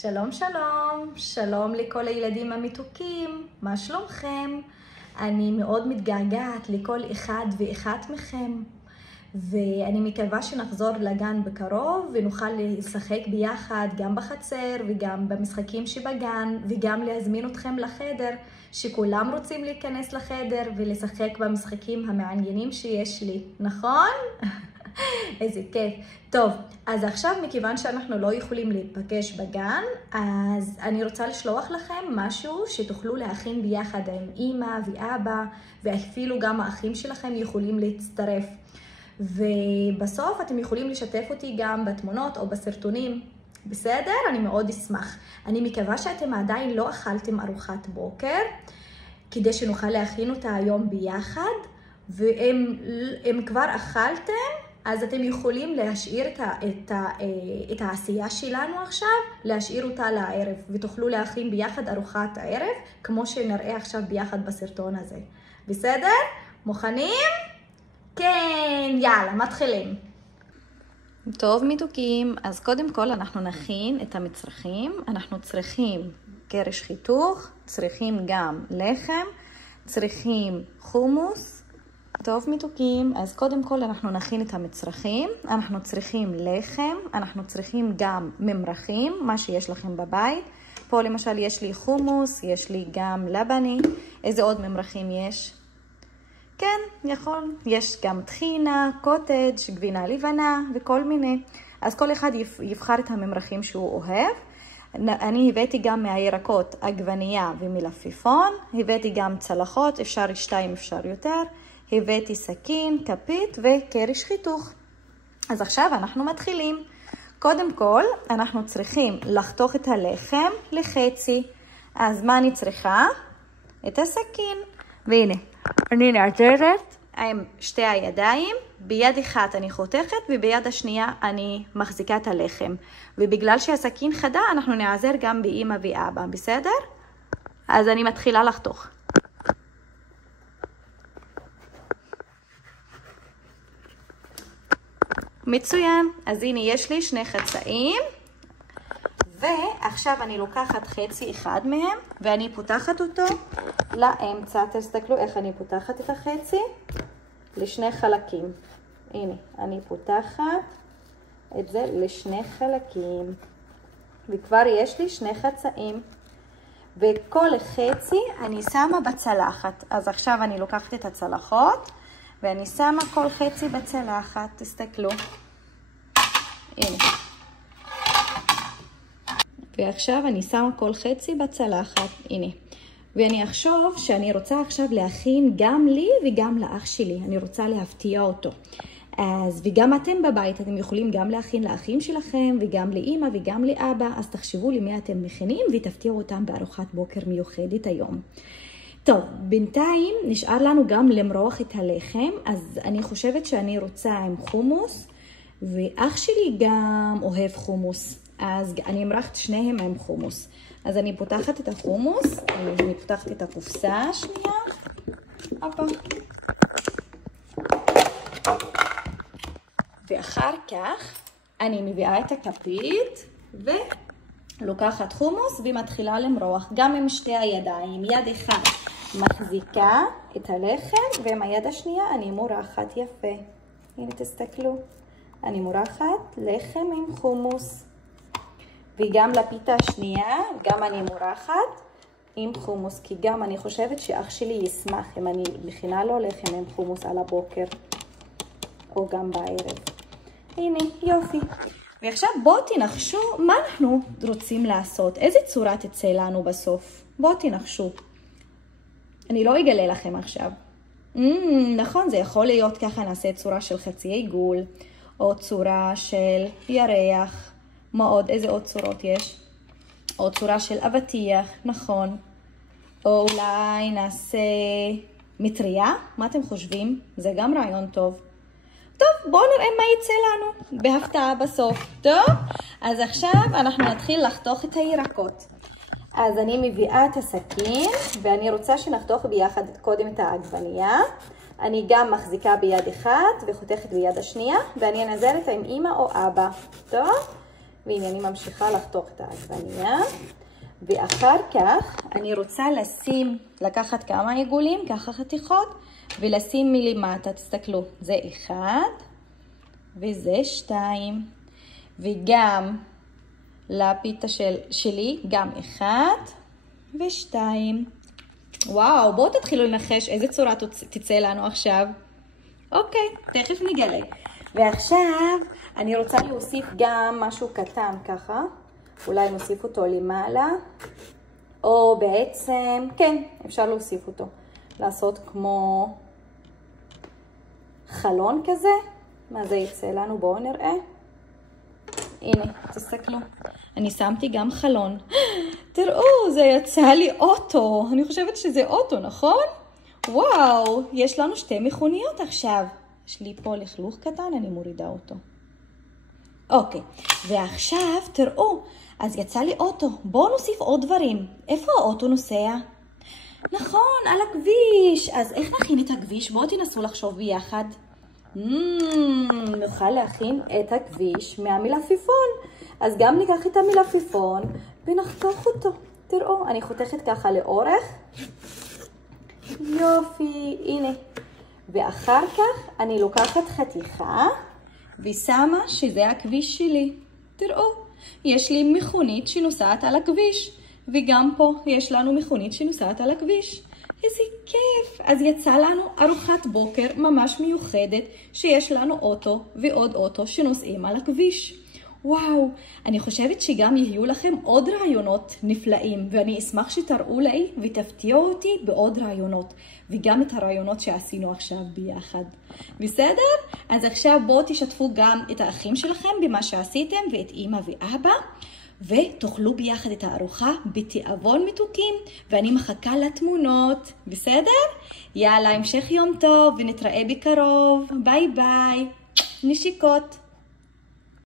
שלום שלום, שלום לכל הילדים המתוקים, מה שלומכם? אני מאוד מתגעגעת לכל אחד ואחת מכם, ואני מקווה שנחזור לגן בקרוב ונוכל לשחק ביחד גם בחצר וגם במשחקים שבגן, וגם להזמין אתכם לחדר, שכולם רוצים להיכנס לחדר ולשחק במשחקים המעניינים שיש לי, נכון? איזה כיף. טוב, אז עכשיו מכיוון שאנחנו לא יכולים להיפגש בגן, אז אני רוצה לשלוח לכם משהו שתוכלו להכין ביחד עם אמא ואבא, ואפילו גם האחים שלכם יכולים להצטרף. ובסוף אתם יכולים לשתף אותי גם בתמונות או בסרטונים. בסדר? אני מאוד אשמח. אני מקווה שאתם עדיין לא אכלתם ארוחת בוקר, כדי שנוכל להכין אותה היום ביחד, ואם כבר אכלתם, אז אתם יכולים להשאיר את העשייה שלנו עכשיו, להשאיר אותה לערב, ותוכלו להכין ביחד ארוחת הערב, כמו שנראה עכשיו ביחד בסרטון הזה. בסדר? מוכנים? כן, יאללה, מתחילים. טוב מתוקים, אז קודם כל אנחנו נכין את המצרכים. אנחנו צריכים קרש חיתוך, צריכים גם לחם, צריכים חומוס. טוב מתוקים, אז קודם כל אנחנו נכין את המצרכים. אנחנו צריכים לחם, אנחנו צריכים גם ממרחים, מה שיש לכם בבית. פה למשל יש לי חומוס, יש לי גם לבני. איזה עוד ממרחים יש? כן, יש גם טחינה, קוטג', גבינה לבנה וכל מיני. אז כל אחד יבחר את הממרחים שהוא אוהב. אני הבאתי גם מהירקות עגבנייה ומלפפון, הבאתי גם צלחות, אפשר 2 אפשר יותר. הבאתי סכין, כפית וקרש חיתוך. אז עכשיו אנחנו מתחילים. קודם כל, אנחנו צריכים לחתוך את הלחם לחצי. אז מה אני צריכה? את הסכין. והנה, אני נעזרת עם שתי הידיים. ביד אחת אני חותכת וביד השנייה אני מחזיקה את הלחם. ובגלל שהסכין חדה, אנחנו נעזר גם באמא ואבא, בסדר? אז אני מתחילה לחתוך. מצוין, אז הנה יש לי 2 חצאים, ועכשיו אני לוקחת חצי אחד מהם ואני פותחת אותו לאמצע. תסתכלו איך אני פותחת את החצי ל2 חלקים. הנה, אני פותחת את זה ל2 חלקים, וכבר יש לי 2 חצאים, וכל חצי אני שמה בצלחת. אז עכשיו אני לוקחת את הצלחות ואני שמה כל חצי בצלחת, תסתכלו. הנה. ועכשיו אני שמה כל חצי בצלחת, הנה. ואני אחשוב שאני רוצה עכשיו להכין גם לי וגם לאח שלי. אני רוצה להפתיע אותו. אז וגם אתם בבית, אתם יכולים גם להכין לאחים שלכם, וגם לאמא וגם לאבא. אז תחשבו למי אתם מכינים ותפתיעו אותם בארוחת בוקר מיוחדת היום. טוב, בינתיים נשאר לנו גם למרוח את הלחם, אז אני חושבת שאני רוצה עם חומוס, ואח שלי גם אוהב חומוס, אז אני אמרח את שניהם עם חומוס. אז אני פותחת את החומוס, אני פותחת את הקופסה השנייה, ואחר כך אני מביאה את הכפית, ולוקחת חומוס ומתחילה למרוח, גם עם שתי הידיים, יד אחת. מחזיקה את הלחם, ועם היד השנייה אני מורחת יפה. הנה תסתכלו. אני מורחת לחם עם חומוס. וגם לפיתה השנייה, גם אני מורחת עם חומוס. כי גם אני חושבת שאח שלי ישמח אם אני מכינה לו לחם עם חומוס על הבוקר. או גם בערב. הנה, יופי. ועכשיו בואו תנחשו מה אנחנו רוצים לעשות. איזה צורה תצא לנו בסוף? בואו תנחשו. אני לא אגלה לכם עכשיו. נכון, זה יכול להיות ככה, נעשה צורה של חצי עיגול, או צורה של ירח. מה עוד? איזה עוד צורות יש? או צורה של אבטיח, נכון. או אולי נעשה מטריה, מה אתם חושבים? זה גם רעיון טוב. טוב, בואו נראה מה יצא לנו בהפתעה בסוף. טוב, אז עכשיו אנחנו נתחיל לחתוך את הירקות. אז אני מביאה את הסכין, ואני רוצה שנחתוך ביחד קודם את העגבנייה. אני גם מחזיקה ביד אחת וחותכת ביד השנייה, ואני נעזרת עם אמא או אבא. טוב? והנה אני ממשיכה לחתוך את העגבנייה. ואחר כך אני רוצה לקחת כמה עיגולים, ככה חתיכות, ולשים מלמטה, תסתכלו, זה 1 וזה 2, וגם לפיתה שלי, גם 1 ו2. וואו, בואו תתחילו לנחש איזה צורה תצא לנו עכשיו. אוקיי, תכף נגלה. ועכשיו אני רוצה להוסיף גם משהו קטן ככה. אולי נוסיף אותו למעלה, או בעצם, כן, אפשר להוסיף אותו. לעשות כמו חלון כזה. מה זה יצא לנו? בואו נראה. הנה, תסתכלו. אני שמתי גם חלון. תראו, זה יצא לי אוטו. אני חושבת שזה אוטו, נכון? וואו, יש לנו 2 מכוניות עכשיו. יש לי פה לכלוך קטן, אני מורידה אותו. אוקיי, ועכשיו תראו, אז יצא לי אוטו. בואו נוסיף עוד דברים. איפה האוטו נוסע? נכון, על הכביש. אז איך נכין את הכביש? בואו תנסו לחשוב ביחד. נוכל להכין את הכביש מהמלפפון. אז גם ניקח את המלפפון ונחתוך אותו. תראו, אני חותכת ככה לאורך. יופי, הנה. ואחר כך אני לוקחת חתיכה ושמה שזה הכביש שלי. תראו, יש לי מכונית שנוסעת על הכביש, וגם פה יש לנו מכונית שנוסעת על הכביש. איזה כיף! אז יצא לנו ארוחת בוקר ממש מיוחדת, שיש לנו אוטו ועוד אוטו שנוסעים על הכביש. וואו, אני חושבת שגם יהיו לכם עוד רעיונות נפלאים, ואני אשמח שתראו לי ותפתיעו אותי בעוד רעיונות, וגם את הרעיונות שעשינו עכשיו ביחד. בסדר? אז עכשיו בואו תשתפו גם את האחים שלכם במה שעשיתם, ואת אמא ואבא, ותאכלו ביחד את הארוחה בתיאבון מתוקים, ואני מחכה לתמונות. בסדר? יאללה, המשך יום טוב ונתראה בקרוב. ביי ביי. נשיקות.